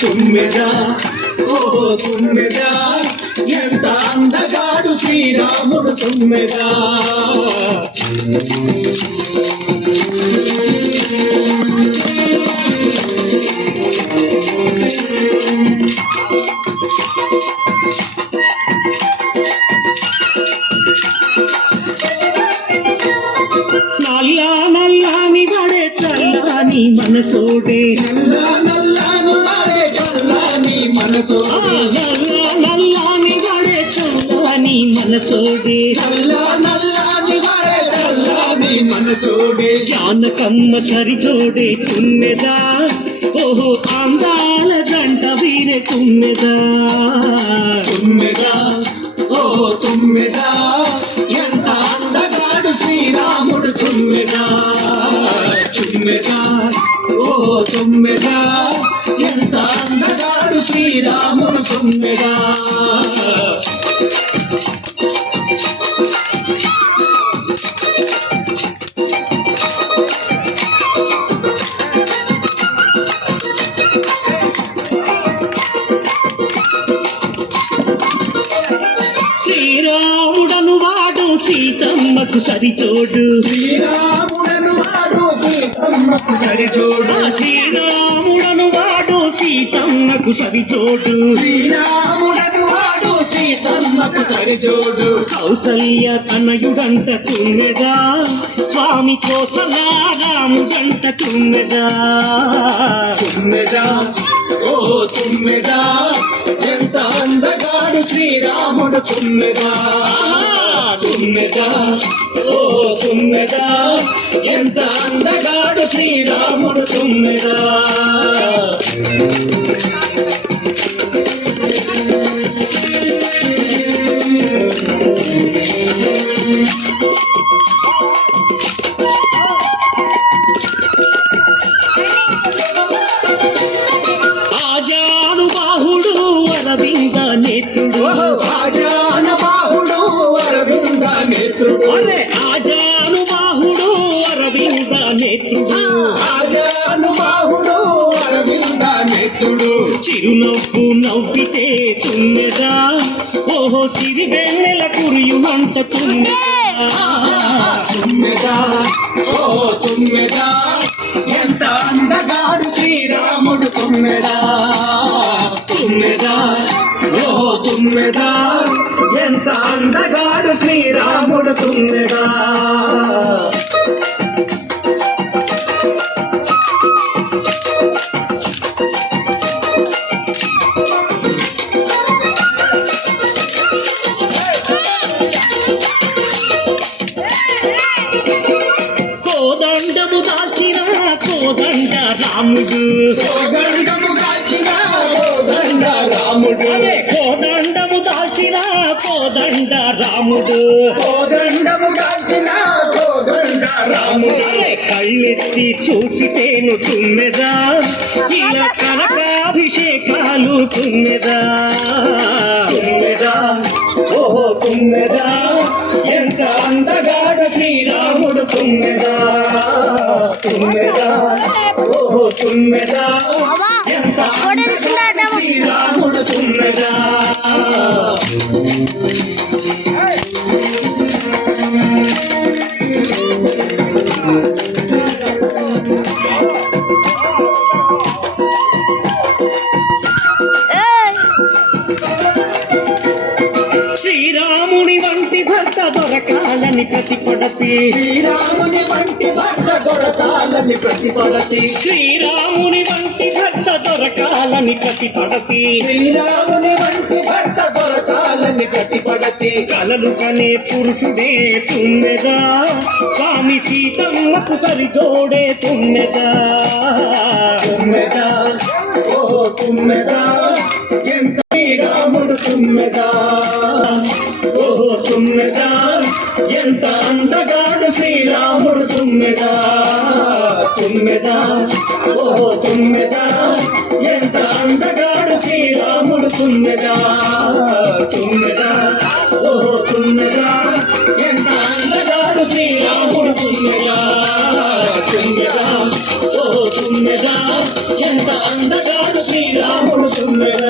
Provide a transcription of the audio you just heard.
తుమ్మెదా ఓ తుమ్మెదా ఎంత అందగాడు శ్రీరాముడు తుమ్మెదా. నల్లా నల్లాని వాడే చల్లాని మనసోడే, నల్లా నల్లాని వాడే చల్లాని మనసోడే, నల్లా నల్లాని వాడే చల్లాని మనసోడే, నల్లా నల్లాని వాడే చల్లాని మనసోడే. జానకమ్మ సరిచోడే తుమ్మెదా, ఓహో అందాల జంట వీరే తుమ్మెదా. తుమ్మెదా ఓ తుమ్మెదా ఎంత అందగాడు శ్రీరాముడు తుమ్మెదా. తుమ్మెదా ఓ తుమ్మెదా ఎంత అందగాడు శ్రీరాముడు తుమ్మెదా. శ్రీరాముడను వాడు సీతమ్మకు సరిచోడు, శ్రీరాముడను వాడు సీతమ్మకు సరిచోడు, శ్రీరాముడను వాడు సీతమ్మకు సరిచోడు, శ్రీరాముడను వాడు సీతమ్మకు సరిచోడు. కౌసల్య తనయుడంట తుమ్మెదా, స్వామి కోసలా రాముడంట తుమ్మెదా. తుమ్మెదా ఓ తుమ్మెదా ఎంత అందగాడు శ్రీరాముడు తుమ్మెదా. తుమ్మెదా ఓ తుమ్మెదా ఎంత అందగాడు శ్రీరాముడు తుమ్మెదా. ఆజానుబాహుడు అరవింద నేత్రుడు, ఆజానుబాహుడు అరవింద నేత్రుడు, ఆజానుబాహుడు అరవింద నేత్రుడు, ఆజానుబాహుడు అరవింద నేత్రుడు. చిరునవ్వు నవ్వితే తుమ్మెదా, ఓహో సిరి వెన్నెల కురియునంట తుమ్మెదా. తుమ్మెదా ఓ తుమ్మెదా ఎంత అందగాడు శ్రీరాముడు తుమ్మెదా. తుమ్మెదా ఓ తుమ్మెదా ఎంత అందగాడు శ్రీరాముడు తుమ్మెదా. కోదండము దాల్చిన కోదండ రాముడు, కోదండము దాల్చిన కోదండ రాముడు, కోదండము దాల్చిన కోదండ రాముడు, కోదండము దాల్చిన కోదండ రాముడు. కళ్ళెత్తి చూసితేను తుమ్మెదా, ఇలా కనకాభిషేకాలు తుమ్మెదా. తుమ్మెదా ఓ తుమ్మెదా ఎంత అందగాడు శ్రీరాముడు తుమ్మెదా. తుమ్మెదా ఓ తుమ్మెదా ఎంత అందగాడు శ్రీరాముడు తుమ్మెదా. శ్రీరాముని వంటి భర్త దొరకాలని ప్రతిపడతి, శ్రీరాముని వంటి భర్త దొరకాలని ప్రతిపడతి, శ్రీరాముని వంటి భర్త దొరకాలని ప్రతిపడతి, శ్రీరాముని వంటి భర్త దొరకాలని ప్రతిపడతి. కలలు కనే పురుషుడే తుమ్మెదా, స్వామి సీతమ్మకు సరిజోడే తుమ్మెదా. తుమ్మెదా ఓ తుమ్మెదా ఎంత శ్రీరాముడు తుమ్మెదా. ఓ తుమ్మెదా ఎంత అందగాడు శ్రీరాముడు తుమ్మెదా. తుమ్మెదా ఓ తుమ్మెదా ఎంత అందగాడు శ్రీరాముడు తుమ్మెదా. తుమ్మెదా ఓ తుమ్మెదా ఎంత అందగాడు శ్రీరాముడు తుమ్మెదా. తుమ్మెదా ఓ తుమ్మెదా ఎంత అందగాడు చేశాడు శ్రీరాముడు తుమ్మెద